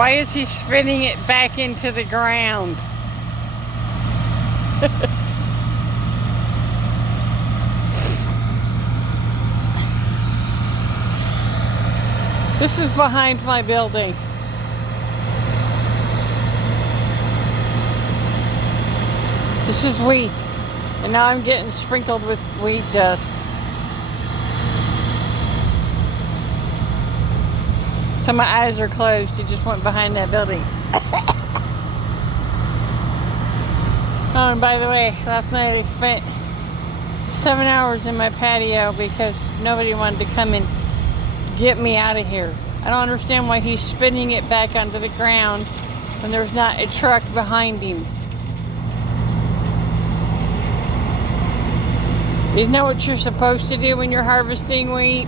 Why is he spinning it back into the ground? This is behind my building. This is wheat. And now I'm getting sprinkled with wheat dust. So my eyes are closed. He just went behind that building. Oh, and by the way, last night I spent 7 hours in my patio because nobody wanted to come and get me out of here. I don't understand why he's spinning it back onto the ground when there's not a truck behind him. Isn't that what you're supposed to do when you're harvesting wheat?